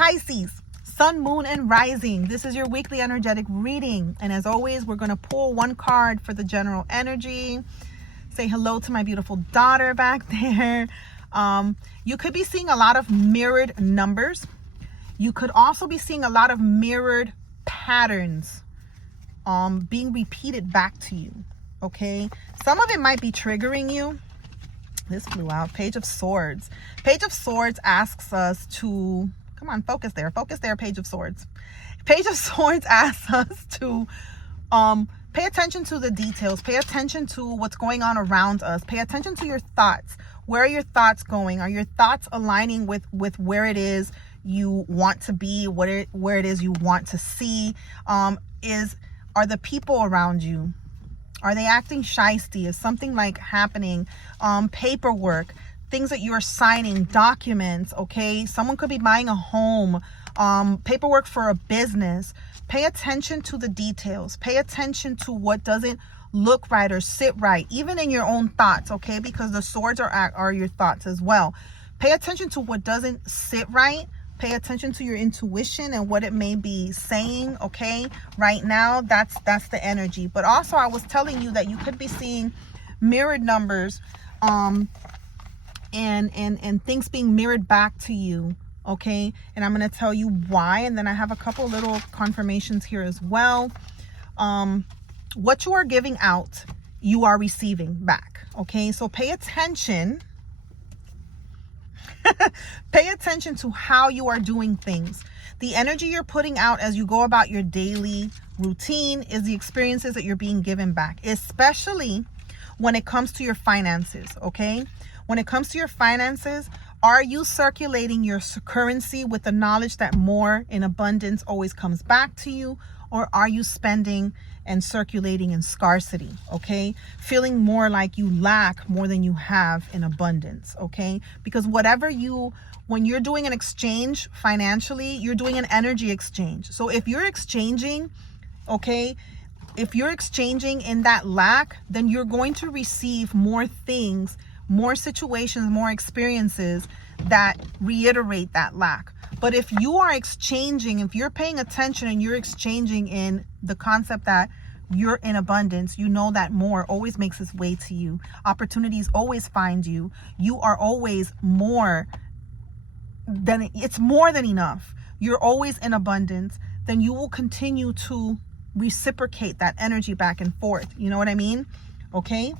Pisces, Sun, Moon, and Rising. This is your weekly energetic reading. And as always, we're going to pull one card for the general energy. Say hello to my beautiful daughter back there. You could be seeing a lot of mirrored numbers. You could also be seeing a lot of mirrored patterns being repeated back to you. Okay, some of it might be triggering you. This flew out. Page of Swords. Page of Swords asks us to, come on, focus there, Page of Swords. Page of Swords asks us to pay attention to the details, pay attention to what's going on around us, pay attention to your thoughts. Where are your thoughts going? Are your thoughts aligning with where it is you want to be, where it is you want to see? Are the people around you, are they acting shysty? Is something like happening? Paperwork, things that you're signing, documents, okay? Someone could be buying a home, paperwork for a business. Pay attention to the details. Pay attention to what doesn't look right or sit right, even in your own thoughts, okay? Because the swords are your thoughts as well. Pay attention to what doesn't sit right. Pay attention to your intuition and what it may be saying, okay? Right now, that's the energy. But also, I was telling you that you could be seeing mirrored numbers and things being mirrored back to you, okay? And I'm going to tell you why. And then I have a couple little confirmations here as well. What you are giving out, you are receiving back, okay? So pay attention. Pay attention to how you are doing things. The energy you're putting out as you go about your daily routine is the experiences that you're being given back, especially when it comes to your finances, okay? When it comes to your finances, are you circulating your currency with the knowledge that more in abundance always comes back to you? Or are you spending and circulating in scarcity, okay? Feeling more like you lack more than you have in abundance, okay? Because when you're doing an exchange financially, you're doing an energy exchange. So if you're exchanging, okay, if you're exchanging in that lack, then you're going to receive more things, more situations, more experiences that reiterate that lack. But if you are exchanging, if you're paying attention and you're exchanging in the concept that you're in abundance, you know that more always makes its way to you. Opportunities always find you. You are always it's more than enough. You're always in abundance. Then you will continue to reciprocate that energy back and forth. You know what I mean? Okay.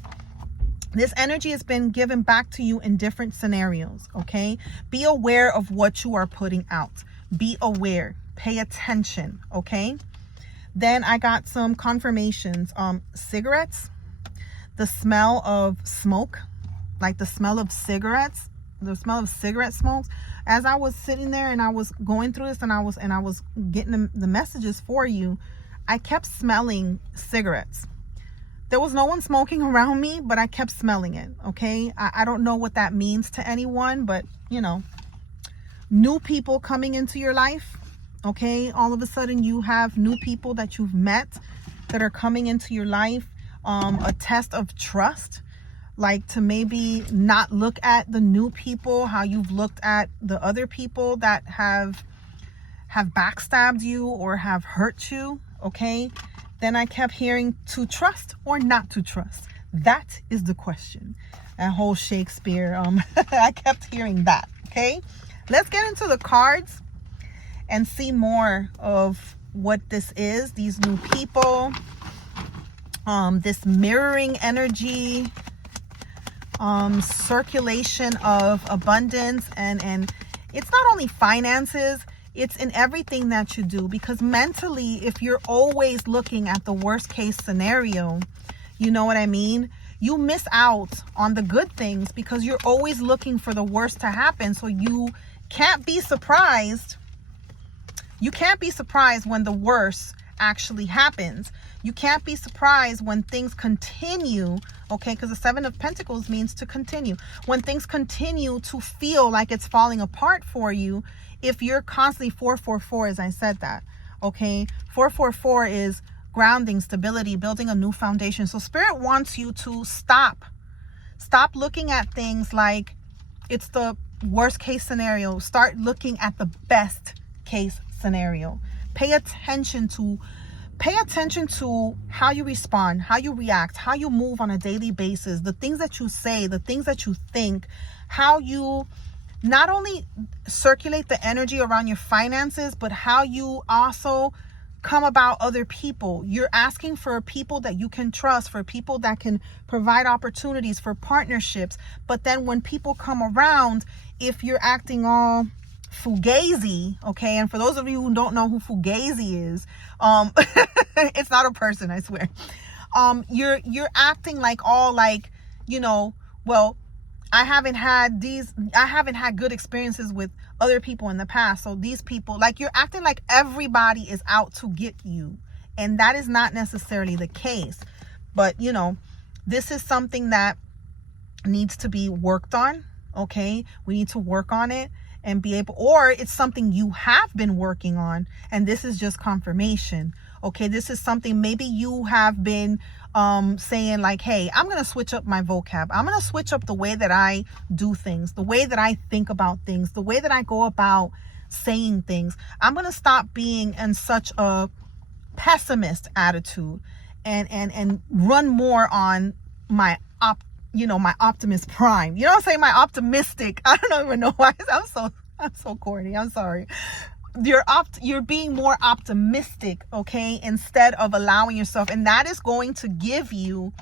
This energy has been given back to you in different scenarios, okay? Be aware of what you are putting out. Be aware. Pay attention, okay? Then I got some confirmations. Cigarettes, the smell of smoke, like the smell of cigarettes, the smell of cigarette smokes. As I was sitting there and I was going through this and I was getting the messages for you, I kept smelling cigarettes. There was no one smoking around me, but I kept smelling it, okay? I don't know what that means to anyone, but, you know, new people coming into your life, okay? All of a sudden you have new people that you've met that are coming into your life. A test of trust, like to maybe not look at the new people how you've looked at the other people that have backstabbed you or have hurt you, okay? Then I kept hearing to trust or not to trust. That is the question. That whole Shakespeare, I kept hearing that, okay? Let's get into the cards and see more of what this is. These new people, this mirroring energy, circulation of abundance, and it's not only finances, it's in everything that you do. Because mentally, if you're always looking at the worst case scenario, you know what I mean? You miss out on the good things because you're always looking for the worst to happen. So you can't be surprised. You can't be surprised when the worst actually happens. You can't be surprised when things continue, okay? Because the Seven of Pentacles means to continue. When things continue to feel like it's falling apart for you, if you're constantly 444, as I said that, okay? 444 is grounding, stability, building a new foundation. So Spirit wants you to stop looking at things like it's the worst case scenario. Start looking at the best case scenario. Pay attention to how you respond, how you react, how you move on a daily basis, the things that you say, the things that you think, how you not only circulate the energy around your finances, but how you also come about other people. You're asking for people that you can trust, for people that can provide opportunities, for partnerships. But then when people come around, if you're acting all fugazi, okay, and for those of you who don't know who fugazi is, it's not a person, I swear. You're acting like all like, well, I haven't had good experiences with other people in the past. So these people, like, you're acting like everybody is out to get you. And that is not necessarily the case. But, this is something that needs to be worked on. Okay. We need to work on it and be able, or it's something you have been working on. And this is just confirmation. Okay. This is something maybe you have been saying like, hey, I'm going to switch up my vocab. I'm going to switch up the way that I do things, the way that I think about things, the way that I go about saying things. I'm going to stop being in such a pessimist attitude and run more on my my optimist prime. You know what I'm saying? My optimistic. I don't even know why. I'm so corny. I'm sorry. You're being more optimistic, okay, instead of allowing yourself, and that is going to give you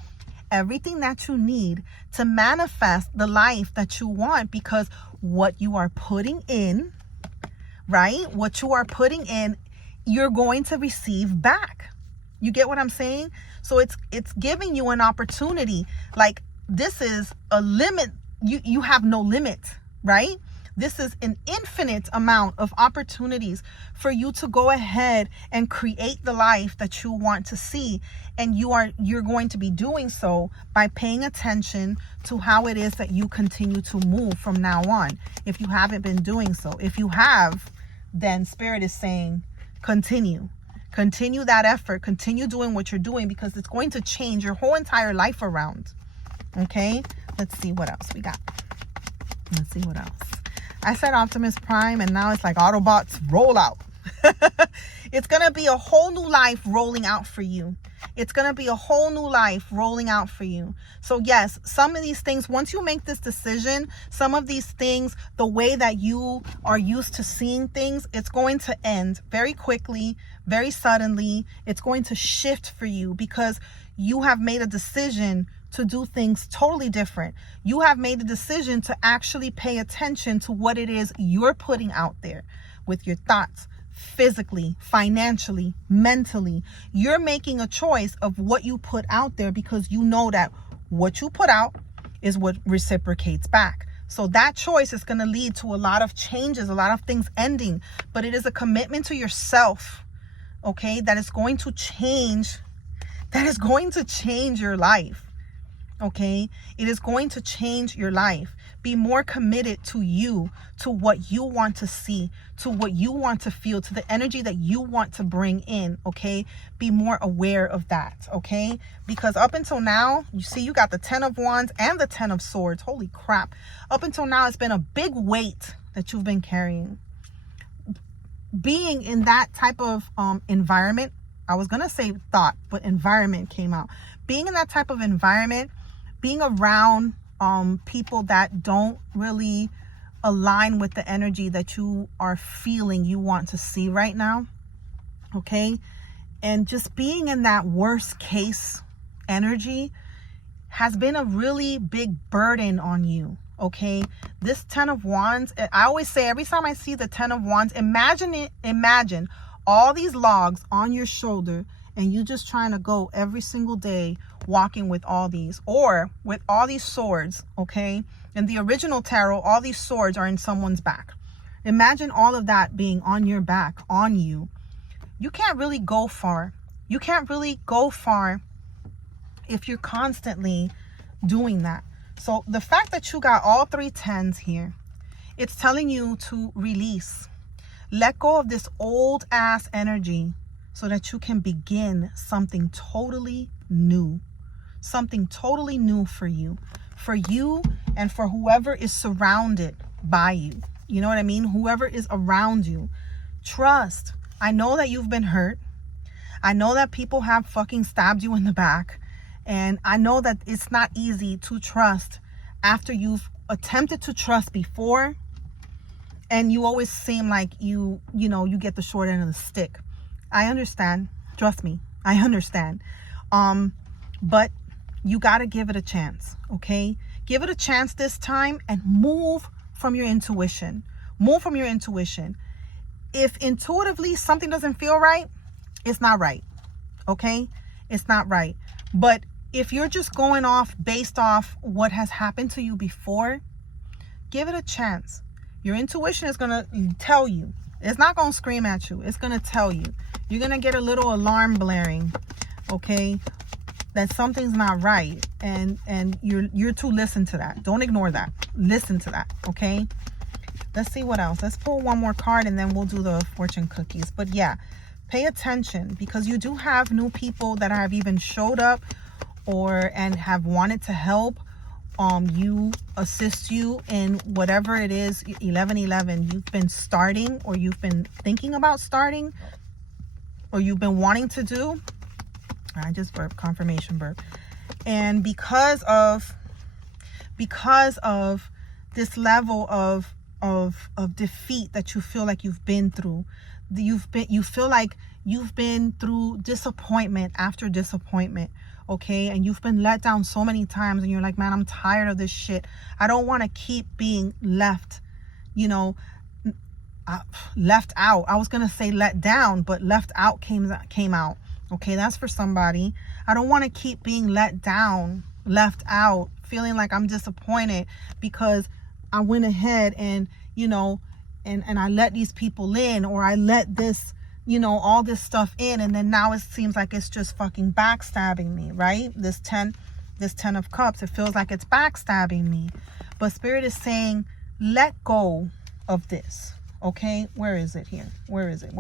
everything that you need to manifest the life that you want, because what you are putting in, right? What you are putting in, you're going to receive back. You get what I'm saying? So it's giving you an opportunity. Like, this is a limit. You have no limit, right? This is an infinite amount of opportunities for you to go ahead and create the life that you want to see. And you're going to be doing so by paying attention to how it is that you continue to move from now on. If you haven't been doing so, if you have, then Spirit is saying, continue that effort, continue doing what you're doing, because it's going to change your whole entire life around. Okay, let's see what else we got. Let's see what else. I said Optimus Prime, and now it's like Autobots roll out. It's going to be a whole new life rolling out for you. It's going to be a whole new life rolling out for you. So yes, some of these things, once you make this decision, some of these things, the way that you are used to seeing things, it's going to end very quickly, very suddenly. It's going to shift for you because you have made a decision to do things totally different. You have made a decision to actually pay attention to what it is you're putting out there with your thoughts, physically, financially, mentally. You're making a choice of what you put out there, because you know that what you put out is what reciprocates back. So that choice is going to lead to a lot of changes, a lot of things ending, but it is a commitment to yourself, okay, that is going to change your life. Okay, it is going to change your life. Be more committed to you, to what you want to see, to what you want to feel, to the energy that you want to bring in. Okay, be more aware of that. Okay, because up until now, you see, you got the 10 of Wands and the 10 of Swords. Holy crap. Up until now, it's been a big weight that you've been carrying. Being in that type of environment, I was going to say thought, but environment came out. Being in that type of environment, being around people that don't really align with the energy that you are feeling you want to see right now, okay? And just being in that worst case energy has been a really big burden on you, okay? This 10 of Wands, I always say, every time I see the 10 of Wands, imagine all these logs on your shoulder, and you just trying to go every single day walking with all these, or with all these swords, okay? In the original tarot, all these swords are in someone's back. Imagine all of that being on your back, on you. You can't really go far. You can't really go far if you're constantly doing that. So the fact that you got all 3 tens here, it's telling you to release. Let go of this old ass energy so that you can begin something totally new. Something totally new for you and for whoever is surrounded by you. You know what I mean? Whoever is around you. Trust. I know that you've been hurt. I know that people have fucking stabbed you in the back. And I know that it's not easy to trust after you've attempted to trust before. And you always seem like you get the short end of the stick. I understand. Trust me. I understand. But you got to give it a chance. Okay? Give it a chance this time and move from your intuition. Move from your intuition. If intuitively something doesn't feel right, it's not right. Okay? It's not right. But if you're just going off based off what has happened to you before, give it a chance. Your intuition is going to tell you. It's not going to scream at you. It's going to tell you. You're going to get a little alarm blaring, okay, that something's not right. And you're to listen to that. Don't ignore that. Listen to that, okay? Let's see what else. Let's pull one more card and then we'll do the fortune cookies. But yeah, pay attention because you do have new people that have even showed up and have wanted to help you, assist you in whatever it is 1111 you've been starting, or you've been thinking about starting, or you've been wanting to do. I just burped, confirmation burp. And because of this level of defeat that you feel like you've been through, you feel like you've been through disappointment after disappointment. Okay, and you've been let down so many times and you're like, man, I'm tired of this shit. I don't want to keep being left out. I was going to say let down, but left out came out. Okay, that's for somebody. I don't want to keep being let down, left out, feeling like I'm disappointed because I went ahead and I let these people in, or I let this all this stuff in, and then now it seems like it's just fucking backstabbing me, right? This 10 of Cups, it feels like it's backstabbing me. But Spirit is saying, let go of this. Okay? Where is it here? Where is it?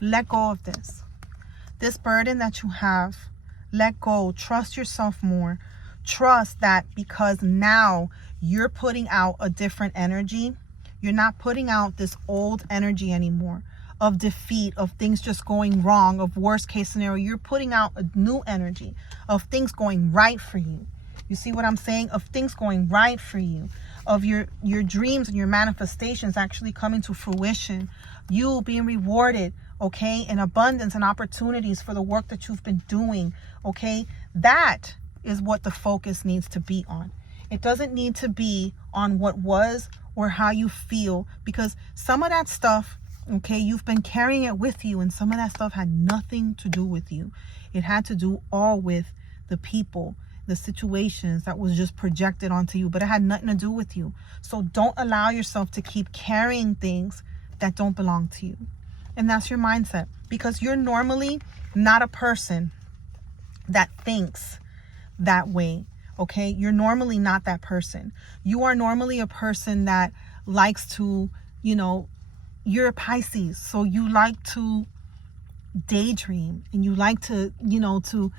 Let go of this. This burden that you have, let go. Trust yourself more. Trust that because now you're putting out a different energy. You're not putting out this old energy anymore of defeat, of things just going wrong, of worst case scenario. You're putting out a new energy of things going right for you. You see what I'm saying? Of things going right for you, of your dreams and your manifestations actually coming to fruition, you being rewarded, okay, in abundance and opportunities for the work that you've been doing, okay? That is what the focus needs to be on. It doesn't need to be on what was or how you feel, because some of that stuff, okay, you've been carrying it with you, and some of that stuff had nothing to do with you. It had to do all with the people, the situations that was just projected onto you, but it had nothing to do with you. So don't allow yourself to keep carrying things that don't belong to you. And that's your mindset, because you're normally not a person that thinks that way. Okay, you're normally not that person. You are normally a person that likes to, you're a Pisces, so you like to daydream and you like to, to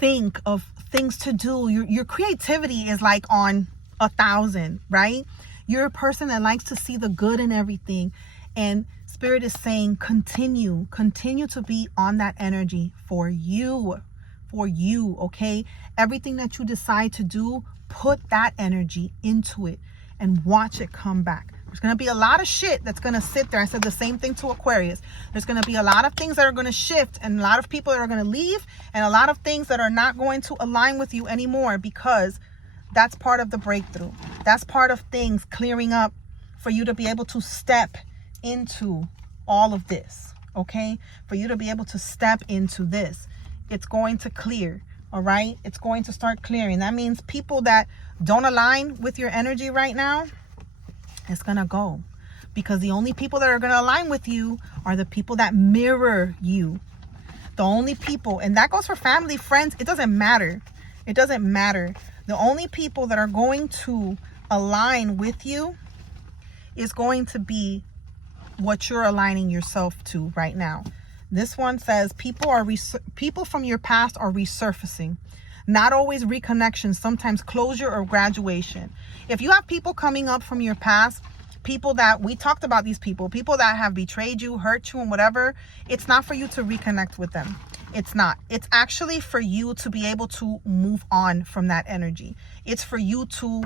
think of things to do. Your creativity is like on 1,000, right? You're a person that likes to see the good in everything. And Spirit is saying, continue to be on that energy for you, okay? Everything that you decide to do, put that energy into it and watch it come back. There's going to be a lot of shit that's going to sit there. I said the same thing to Aquarius. There's going to be a lot of things that are going to shift, and a lot of people that are going to leave, and a lot of things that are not going to align with you anymore, because that's part of the breakthrough. That's part of things clearing up for you to be able to step into all of this, okay? For you to be able to step into this. It's going to clear, all right? It's going to start clearing. That means people that don't align with your energy right now, it's going to go. Because the only people that are going to align with you are the people that mirror you. The only people, and that goes for family, friends, it doesn't matter. It doesn't matter. The only people that are going to align with you is going to be what you're aligning yourself to right now. This one says people from your past are resurfacing. Not always reconnection, sometimes closure or graduation. If you have people coming up from your past, people that we talked about, these people that have betrayed you, hurt you, and whatever, it's not for you to reconnect with them. It's not. It's actually for you to be able to move on from that energy. It's for you to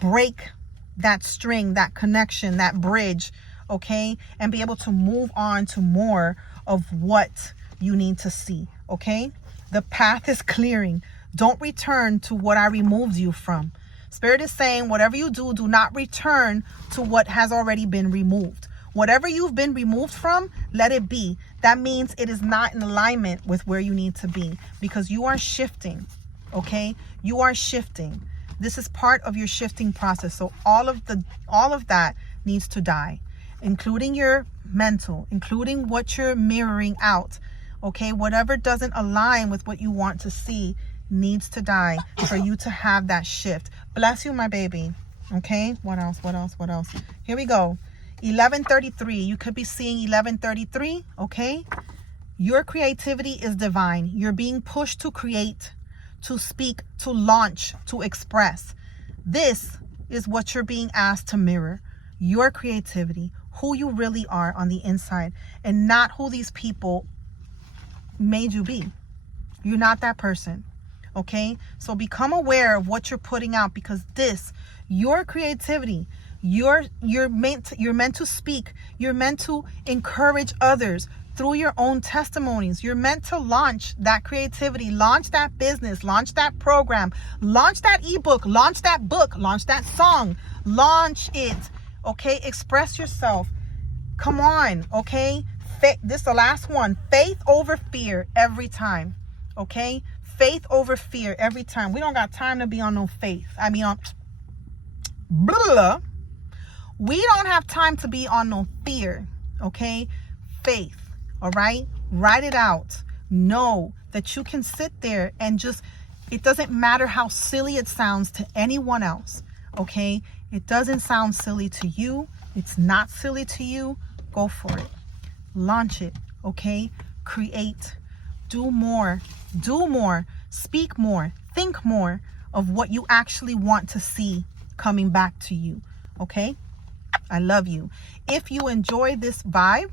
break that string, that connection, that bridge, okay? And be able to move on to more of what you need to see, okay? The path is clearing. Don't return to what I removed you from. Spirit is saying, whatever you do, do not return to what has already been removed. Whatever you've been removed from, let it be. That means it is not in alignment with where you need to be, because you are shifting, okay? You are shifting. This is part of your shifting process. So all of that needs to die, including your mental, including what you're mirroring out, okay? Whatever doesn't align with what you want to see needs to die for you to have that shift. Bless you, my baby. Okay, what else? Here we go. 1133. You could be seeing 1133. Okay, your creativity is divine. You're being pushed to create, to speak, to launch, to express. This is what you're being asked to mirror. Your creativity, who you really are on the inside, and not who these people made you be. You're not that person. Okay, so become aware of what you're putting out, because your creativity, you're meant to speak. You're meant to encourage others through your own testimonies. You're meant to launch that creativity, launch that business, launch that program, launch that ebook, launch that book, launch that song, launch it. Okay, express yourself. Come on. Okay, this is the last one. Faith over fear every time. Okay, faith over fear every time. We don't got time to be on no faith. We don't have time to be on no fear. Okay, faith. All right, write it out. Know that you can sit there and just, it doesn't matter how silly it sounds to anyone else. Okay, it doesn't sound silly to you. It's not silly to you. Go for it. Launch it. Okay, create. Do more, speak more, think more of what you actually want to see coming back to you. Okay, I love you. If you enjoy this vibe,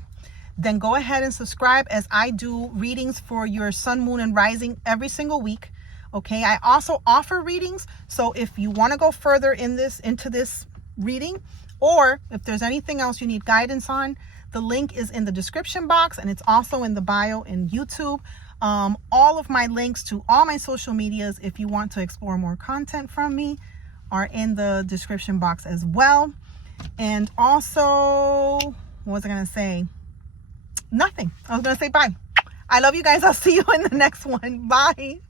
then go ahead and subscribe, as I do readings for your sun, moon, and rising every single week. Okay, I also offer readings. So if you want to go further into this reading, or if there's anything else you need guidance on, the link is in the description box, and it's also in the bio in YouTube. All of my links to all my social medias, if you want to explore more content from me, are in the description box as well. And also, what was I going to say? Nothing. I was going to say bye. I love you guys. I'll see you in the next one. Bye.